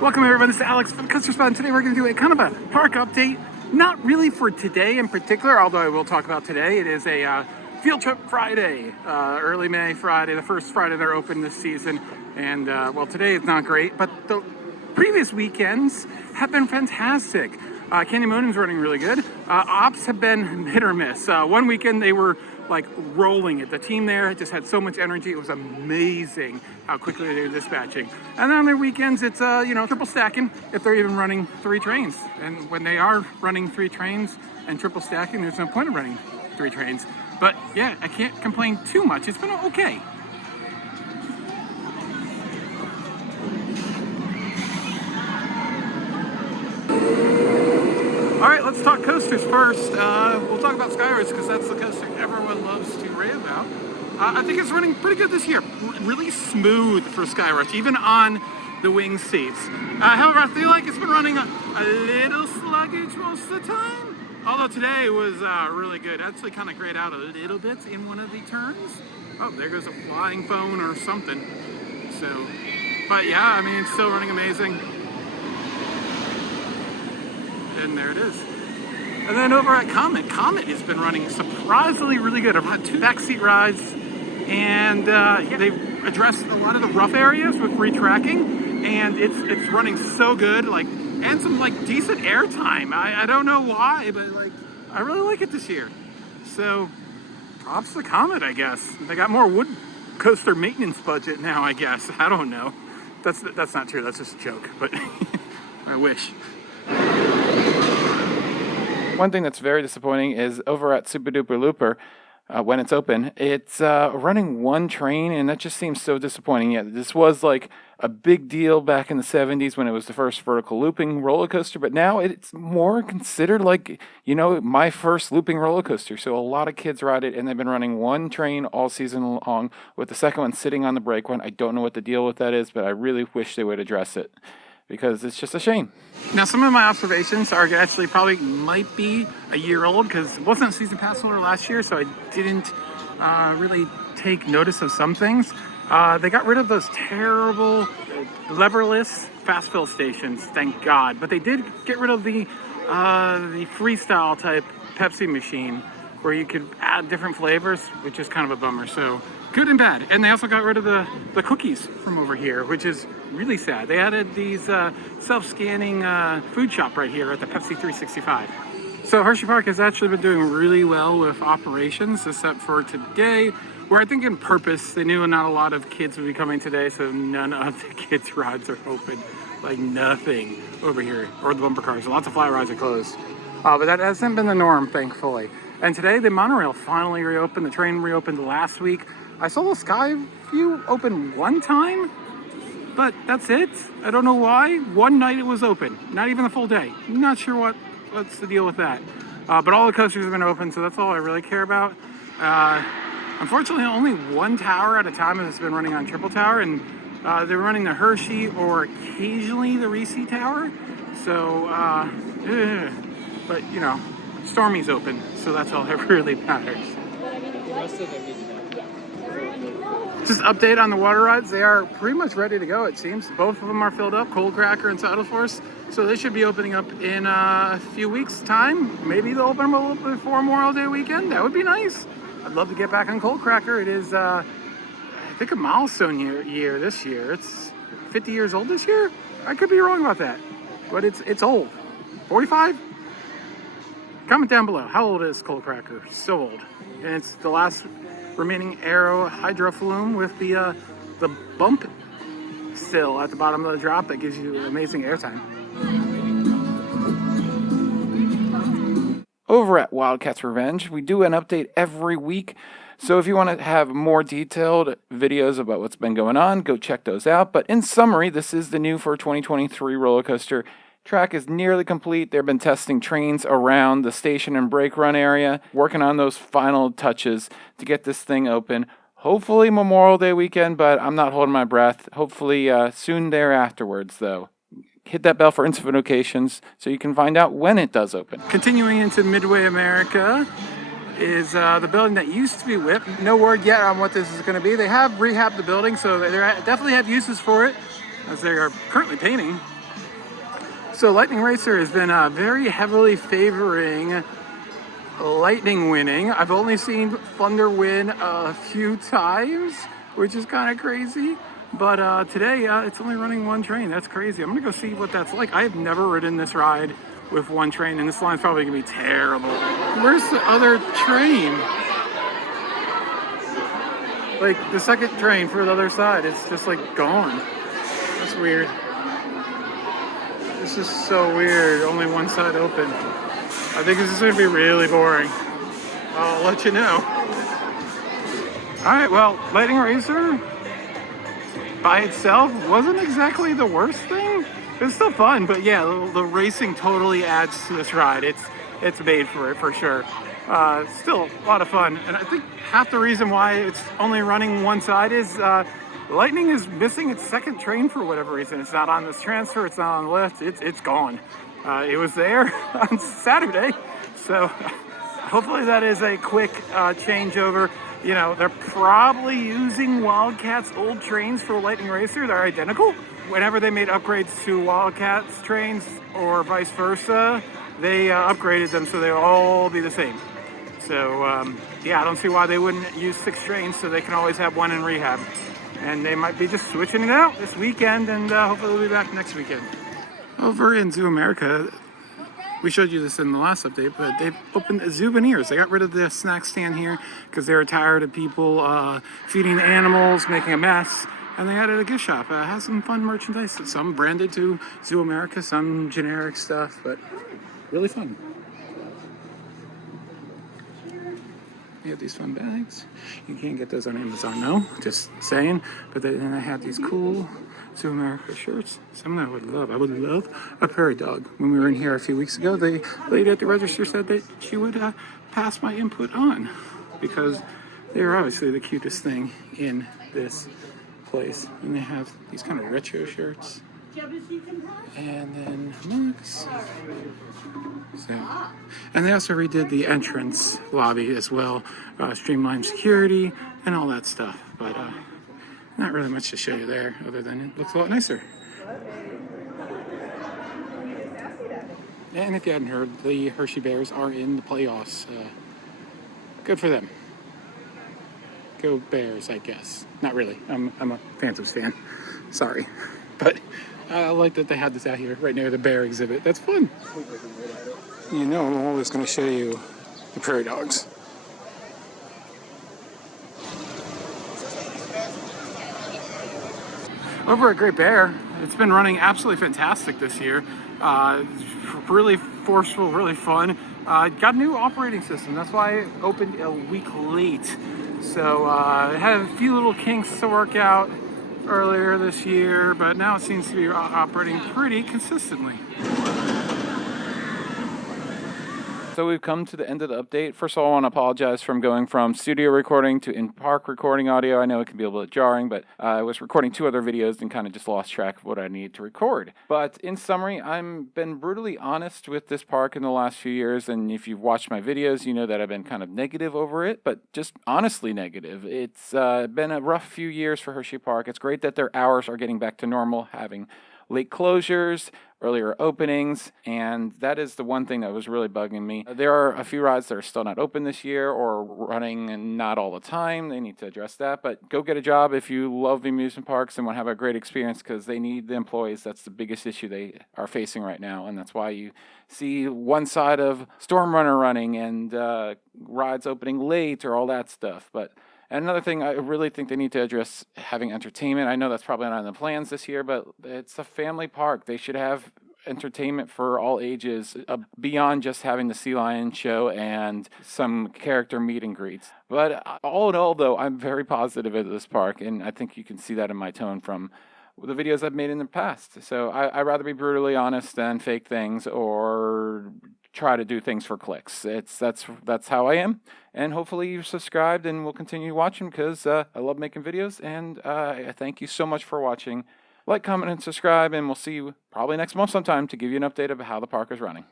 Welcome everyone, this is Alex from Coaster Spot, and today we're going to do a kind of a park update. Not really for today in particular, although I will talk about today. It is a Field Trip Friday, early May Friday, the first Friday they're open this season. And well, today is not great, but the previous weekends have been fantastic. Canyon Moon's running really good. Ops have been hit or miss. One weekend they were like rolling it. The team there just had so much energy. It was amazing how quickly they were dispatching. And then on their weekends, it's triple stacking if they're even running 3 trains. And when they are running 3 trains and triple stacking, there's no point of running 3 trains. But yeah, I can't complain too much. It's been okay. All right, let's talk coasters first. We'll talk about Skywards because that's the coaster everyone loves to rave about. I think it's running pretty good this year. Really smooth for Skywards, even on the wing seats. However, I feel like it's been running a little sluggish most of the time. Although today was really good. Actually kind of grayed out a little bit in one of the turns. Oh, there goes a flying phone or something. So, but yeah, I mean, it's still running amazing. And there it is. And then over at Comet has been running surprisingly really good. I've had 2 backseat rides, and yeah, they've addressed a lot of the rough areas with retracking, and it's running so good, like, and some like decent airtime. I don't know why, but like I really like it this year. So props to Comet, I guess. They got more wood coaster maintenance budget now, I guess. I don't know. That's not true. That's just a joke, but I wish. One thing that's very disappointing is over at Super Duper Looper, when it's open, it's running 1 train, and that just seems so disappointing. Yeah, this was like a big deal back in the 70s when it was the first vertical looping roller coaster, but now it's more considered like, my first looping roller coaster. So a lot of kids ride it, and they've been running 1 train all season long, with the second one sitting on the brake one. I don't know what the deal with that is, but I really wish they would address it, because it's just a shame. Now, some of my observations are actually probably might be a year old, because it wasn't a season pass holder last year, so I didn't really take notice of some things. They got rid of those terrible leverless fast fill stations, thank God. But they did get rid of the freestyle type Pepsi machine, where you could add different flavors, which is kind of a bummer. So good and bad. And they also got rid of the cookies from over here, which is really sad. They added these self-scanning food shop right here at the Pepsi 365. So Hersheypark has actually been doing really well with operations, except for today, where I think in purpose, they knew not a lot of kids would be coming today, so none of the kids' rides are open. Like nothing over here, or the bumper cars. Lots of fly rides are closed. But that hasn't been the norm, thankfully. And today, the monorail finally reopened. The train reopened last week. I saw the Skyview open 1 time, but that's it. I don't know why. 1 night it was open, not even the full day. Not sure what's the deal with that. But all the coasters have been open, so that's all I really care about. Unfortunately, only 1 tower at a time has been running on Triple Tower, and they're running the Hershey or occasionally the Reese Tower. So, but Stormy's open, so that's all that really matters. Just update on the water rides. They are pretty much ready to go, it seems. Both of them are filled up, Cold Cracker and Saddle Force. So they should be opening up in a few weeks' time. Maybe they'll open them a little before Memorial Day weekend. That would be nice. I'd love to get back on Cold Cracker. It is, I think, a milestone year this year. It's 50 years old this year? I could be wrong about that, but it's old. 45? Comment down below. How old is Cold Cracker? So old. And it's the last remaining Aero Hydro Flume with the bump still at the bottom of the drop that gives you amazing airtime. Over at Wildcats Revenge, we do an update every week. So if you want to have more detailed videos about what's been going on, go check those out. But in summary, this is the new for 2023 roller coaster. Track is nearly complete. They've been testing trains around the station and brake run area, working on those final touches to get this thing open. Hopefully Memorial Day weekend, but I'm not holding my breath. Hopefully soon thereafterwards, though. Hit that bell for instant notifications so you can find out when it does open. Continuing into Midway America is the building that used to be WIP. No word yet on what this is going to be. They have rehabbed the building, so they definitely have uses for it, as they are currently painting. So Lightning Racer has been very heavily favoring Lightning winning. I've only seen Thunder win a few times, which is kind of crazy. But today, it's only running one train. That's crazy. I'm gonna go see what that's like. I have never ridden this ride with one train, and this line's probably gonna be terrible. Where's the other train? Like, the second train for the other side, it's just like gone. That's weird. This is so weird. Only one side open. I think this is going to be really boring. I'll let you know. Alright, well, Lightning Racer by itself wasn't exactly the worst thing. It's still fun, but yeah, the racing totally adds to this ride. It's made for it, for sure. Still a lot of fun. And I think half the reason why it's only running one side is Lightning is missing its second train for whatever reason. It's not on this transfer, it's not on the lift, it's gone. It was there on Saturday, so hopefully that is a quick changeover. You know, they're probably using Wildcat's old trains for Lightning Racer. They're identical. Whenever they made upgrades to Wildcat's trains or vice versa, they upgraded them so they'll all be the same. So yeah, I don't see why they wouldn't use 6 trains so they can always have one in rehab. And they might be just switching it out this weekend, and hopefully they'll be back next weekend. Over in Zoo America, we showed you this in the last update, but they've opened souvenirs. They got rid of the snack stand here because they were tired of people feeding the animals, making a mess, and they added a gift shop. Has some fun merchandise, some branded to Zoo America, some generic stuff, but really fun. You have these fun bags. You can't get those on Amazon, no, just saying. But then I have these cool Zoo America shirts. Something I would love. I would love a prairie dog. When we were in here a few weeks ago, the lady at the register said that she would pass my input on because they're obviously the cutest thing in this place. And they have these kind of retro shirts. And then mugs. So, and they also redid the entrance lobby as well, streamlined security and all that stuff. But not really much to show you there, other than it looks a lot nicer. And if you hadn't heard, the Hershey Bears are in the playoffs. Good for them. Go Bears, I guess. Not really. I'm a Phantoms fan. Sorry, but I like that they had this out here right near the bear exhibit. That's fun. You know, I'm always going to show you the prairie dogs. Over at Great Bear, it's been running absolutely fantastic this year. Really forceful, really fun. Got a new operating system. That's why it opened a week late. So it had a few little kinks to work out earlier this year, but now it seems to be operating pretty consistently. So we've come to the end of the update. First of all, I want to apologize for going from studio recording to in-park recording audio. I know it can be a little bit jarring, but I was recording 2 other videos and kind of just lost track of what I needed to record. But in summary, I've been brutally honest with this park in the last few years, and if you've watched my videos, you know that I've been kind of negative over it, but just honestly negative. It's been a rough few years for Hersheypark. It's great that their hours are getting back to normal, having late closures, earlier openings, and that is the one thing that was really bugging me. There are a few rides that are still not open this year or running and not all the time. They need to address that, but go get a job if you love amusement parks and want to have a great experience, because they need the employees. That's the biggest issue they are facing right now, and that's why you see one side of Storm Runner running and rides opening late or all that stuff. But and another thing, I really think they need to address having entertainment. I know that's probably not in the plans this year, but it's a family park. They should have entertainment for all ages beyond just having the sea lion show and some character meet and greets. But all in all, though, I'm very positive at this park, and I think you can see that in my tone from the videos I've made in the past. So I'd rather be brutally honest than fake things or try to do things for clicks. That's how I am, and hopefully you've subscribed and will continue watching, because I love making videos, and I thank you so much for watching. Like, comment, and subscribe, and we'll see you probably next month sometime to give you an update of how the park is running.